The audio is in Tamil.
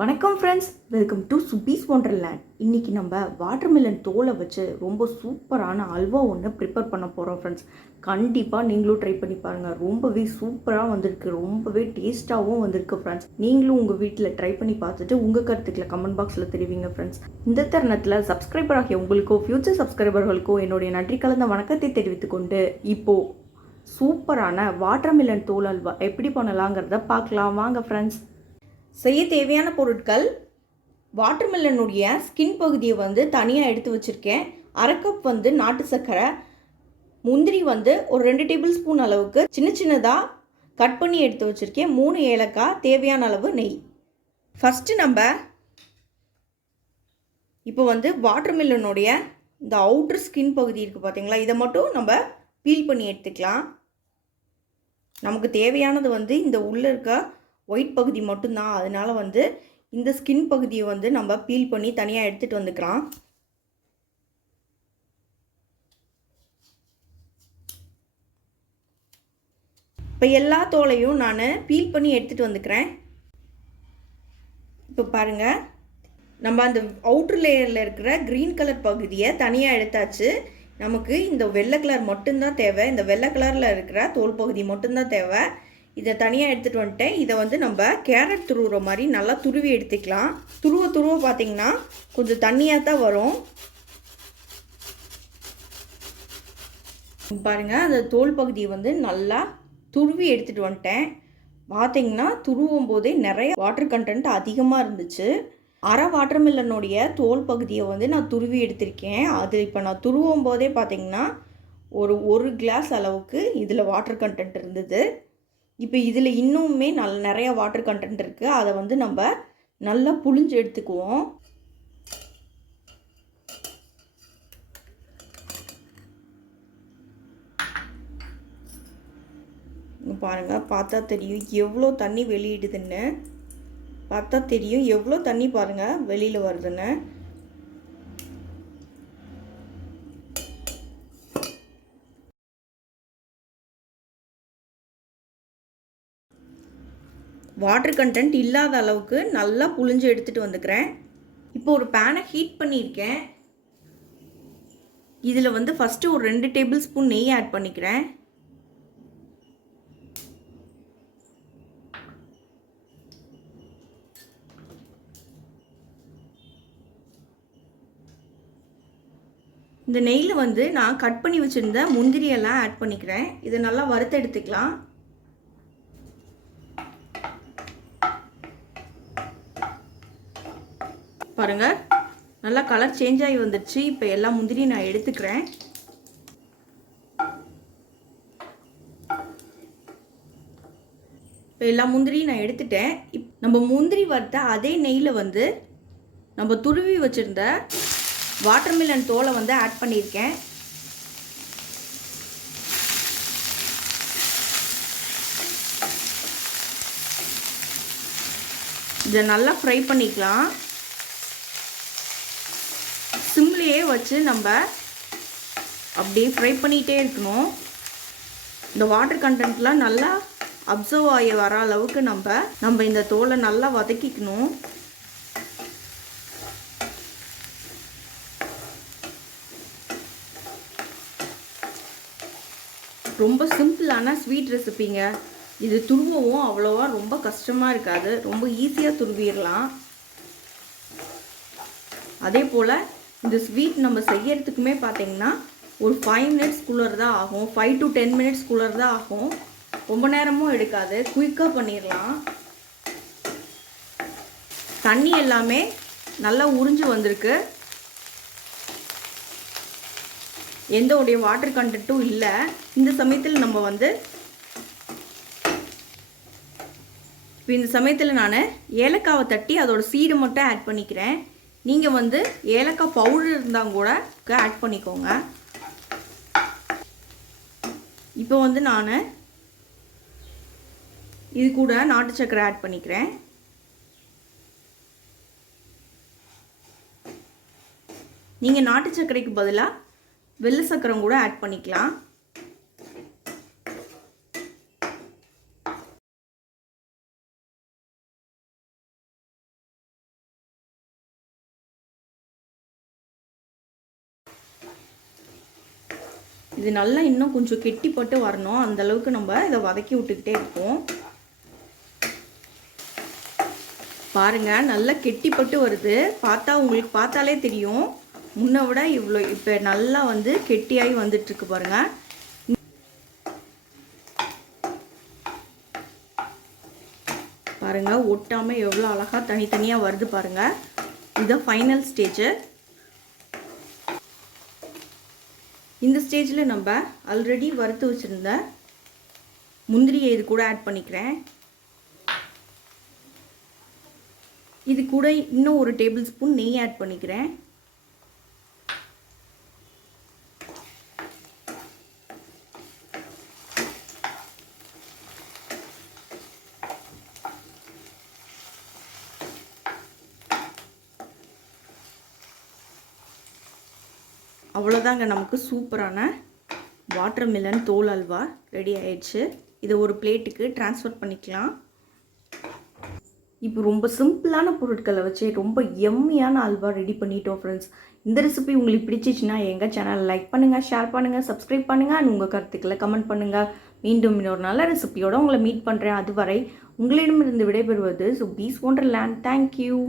வணக்கம் ஃப்ரெண்ட்ஸ், வெல்கம் டு சுபீஸ் ஒண்டர்லேண்ட். இன்றைக்கி நம்ம வாட்டர்மெலன் தோலை வச்சு ரொம்ப சூப்பரான அல்வா ஒன்று ப்ரிப்பேர் பண்ண போகிறோம் ஃப்ரெண்ட்ஸ். கண்டிப்பாக நீங்களும் ட்ரை பண்ணி பாருங்கள். ரொம்பவே சூப்பராக வந்திருக்கு, ரொம்பவே டேஸ்ட்டாகவும் வந்திருக்கு ஃப்ரெண்ட்ஸ். நீங்களும் உங்கள் வீட்டில் ட்ரை பண்ணி பார்த்துட்டு உங்கள் கருத்துக்களை கமெண்ட் பாக்ஸில் தெரிவிங்க ஃப்ரெண்ட்ஸ். இந்த தருணத்தில் சப்ஸ்கிரைபர் ஆகிய உங்களுக்கோ ஃப்யூச்சர் சப்ஸ்கிரைபர்களுக்கோ என்னுடைய நன்றி கலந்த வணக்கத்தை தெரிவித்துக்கொண்டு இப்போது சூப்பரான வாட்டர்மெலன் தோல் அல்வா எப்படி பண்ணலாங்கிறத பார்க்கலாம் வாங்க ஃப்ரெண்ட்ஸ். செய்ய தேவையான பொருட்கள்: வாட்டர்மெலனுடைய ஸ்கின் பகுதியை தனியாக எடுத்து வச்சுருக்கேன். அரை கப் நாட்டு சர்க்கரை, முந்திரி ஒரு 2 டேபிள் ஸ்பூன் அளவுக்கு சின்ன சின்னதாக கட் பண்ணி எடுத்து வச்சுருக்கேன். 3 ஏலக்காய், தேவையான அளவு நெய். ஃபஸ்ட்டு நம்ம இப்போ வாட்டர்மெலனுடைய இந்த அவுட்டர் ஸ்கின் பகுதி இருக்குது பார்த்தீங்களா, இதை மட்டும் நம்ம பீல் பண்ணி எடுத்துக்கலாம். நமக்கு தேவையானது இந்த உள்ளே இருக்க ஒயிட் பகுதி மட்டும்தான். அதனால் இந்த ஸ்கின் பகுதியை நம்ம பீல் பண்ணி தனியாக எடுத்துகிட்டு வந்துக்கலாம். இப்போ எல்லா தோலையும் நான் பீல் பண்ணி எடுத்துகிட்டு வந்துக்கிறேன். இப்போ பாருங்கள், நம்ம அந்த அவுட்டர் லேயரில் இருக்கிற க்ரீன் கலர் பகுதியை தனியாக எடுத்தாச்சு. நமக்கு இந்த வெள்ளை கலர் மட்டும்தான் தேவை. இந்த வெள்ளை கலரில் இருக்கிற தோல் பகுதி மட்டும்தான் தேவை. இதை தனியாக எடுத்துகிட்டு வந்துட்டேன். இதை நம்ம கேரட் துருவுற மாதிரி நல்லா துருவி எடுத்துக்கலாம். துருவ பார்த்திங்கன்னா கொஞ்சம் தண்ணியாக தான் வரும். பாருங்கள், அந்த தோல் பகுதியை நல்லா துருவி எடுத்துகிட்டு வந்துட்டேன். பார்த்திங்கன்னா துருவும் போதே நிறைய வாட்டர் கண்டென்ட் அதிகமாக இருந்துச்சு. அரை வாட்டர்மெலனுடைய தோல் பகுதியை நான் துருவி எடுத்திருக்கேன். அது இப்போ நான் துருவும் போதே பார்த்திங்கன்னா ஒரு கிளாஸ் அளவுக்கு இதில் வாட்டர் கண்டென்ட் இருந்தது. இப்போ இதில் இன்னுமே நிறையா வாட்டர் கண்டென்ட் இருக்குது. அதை நம்ம நல்லா புழிஞ்சு எடுத்துக்குவோம். பாருங்கள், பார்த்தா தெரியும் எவ்வளோ தண்ணி வெளியிடுதுன்னு. பார்த்தா தெரியும் எவ்வளோ தண்ணி பாருங்கள் வெளியில் வருதுன்னு. வாட்டர் கண்டென்ட் இல்லாத அளவுக்கு நல்லா புழிஞ்சு எடுத்துகிட்டு வந்துக்கிறேன். இப்போ ஒரு பேனை ஹீட் பண்ணியிருக்கேன். இதில் ஃபஸ்ட்டு ஒரு 2 டேபிள் ஸ்பூன் நெய் ஆட் பண்ணிக்கிறேன். இந்த நெய்யில் நான் கட் பண்ணி வச்சுருந்த முந்திரியெல்லாம் ஆட் பண்ணிக்கிறேன். இதை நல்லா வறுத்து எடுத்துக்கலாம். பாருங்கள், நல்லா கலர் சேஞ்ச் ஆகி வந்துடுச்சு. இப்போ எல்லா முந்திரியும் நான் எடுத்துக்கிறேன். இப்போ எல்லா முந்திரியும் நான் எடுத்துட்டேன். நம்ம முந்திரி வறுத்த அதே நெய்யில் நம்ம துருவி வச்சுருந்த வாட்டர்மெலன் தோலை ஆட் பண்ணியிருக்கேன். இதை நல்லா ஃப்ரை பண்ணிக்கலாம். சிம்லேயே வச்சு நம்ம அப்படியே ஃப்ரை பண்ணிகிட்டே இருக்கணும். இந்த வாட்டர் கண்டென்ட்லாம் நல்லா அப்சர்வ் ஆகி வர அளவுக்கு நம்ம இந்த தோலை நல்லா வதக்கிக்கணும். ரொம்ப சிம்பிளான ஸ்வீட் ரெசிபிங்க. இது துருவவும் அவ்வளோவா ரொம்ப கஷ்டமாக இருக்காது. ரொம்ப ஈஸியாக துருவிடலாம். அதே போல் இந்த ஸ்வீட் நம்ம செய்யறதுக்குமே பார்த்திங்கன்னா ஒரு 5 மினிட்ஸ்குள்ளே தான் ஆகும். 5 to 10 மினிட்ஸ்குள்ளே தான் ஆகும். ரொம்ப நேரமும் எடுக்காது. குயிக்காக பண்ணிடலாம். தண்ணி எல்லாமே நல்லா உறிஞ்சு வந்திருக்கு. எந்த உடைய வாட்டர் கண்டென்ட்டும் இல்லை. இந்த சமயத்தில் நம்ம இப்போ இந்த சமயத்தில் நான் ஏலக்காவை தட்டி அதோட சீடை மட்டும் ஆட் பண்ணிக்கிறேன். நீங்கள் ஏலக்காய் பவுடர் இருந்தால் கூட ஆட் பண்ணிக்கோங்க. இப்போ நான் இது கூட நாட்டு சர்க்கரை ஆட் பண்ணிக்கிறேன். நீங்கள் நாட்டு சர்க்கரைக்கு பதிலாக வெள்ளை சர்க்கரை கூட ஆட் பண்ணிக்கலாம். இது நல்லா இன்னும் கொஞ்சம் கெட்டிப்பட்டு வரணும். அந்தளவுக்கு நம்ம இதை வதக்கி விட்டுக்கிட்டே இருப்போம். பாருங்கள், நல்லா கெட்டிப்பட்டு வருது. உங்களுக்கு பார்த்தாலே தெரியும். முன்னை விட இவ்வளோ இப்போ நல்லா வந்து கெட்டியாகி வந்துட்டுருக்கு பாருங்கள். பாருங்கள், ஒட்டாமல் எவ்வளோ அழகாக தனித்தனியாக வருது பாருங்கள். இதுதான் ஃபைனல் ஸ்டேஜு. இந்த ஸ்டேஜில் நம்ம ஆல்ரெடி வறுத்து வச்சுருந்த முந்திரியை இது கூட ஆட் பண்ணிக்கிறேன். இது கூட இன்னும் ஒரு டேபிள் ஸ்பூன் நெய் ஆட் பண்ணிக்கிறேன். அவ்வளோதாங்க, நமக்கு சூப்பரான வாட்டர்மெலன் தோல் அல்வா ரெடி ஆயிடுச்சு. இதை ஒரு பிளேட்டுக்கு ட்ரான்ஸ்ஃபர் பண்ணிக்கலாம். இப்போ ரொம்ப சிம்பிளான பொருட்களை வச்சு ரொம்ப எம்மியான அல்வா ரெடி பண்ணிட்டோம் ஃப்ரெண்ட்ஸ். இந்த ரெசிபி உங்களுக்கு பிடிச்சிச்சுன்னா எங்கள் சேனலை லைக் பண்ணுங்கள், ஷேர் பண்ணுங்கள், சப்ஸ்கிரைப் பண்ணுங்கள் அண்ட் உங்கள் கருத்துக்களை கமெண்ட் பண்ணுங்கள். மீண்டும் இன்னொரு நல்ல ரெசிபியோடு உங்களை மீட் பண்ணுறேன். அதுவரை உங்களிடமிருந்து விடைபெறுவது சுபீஸ் ஒண்டர்லேண்ட். தேங்க்யூ.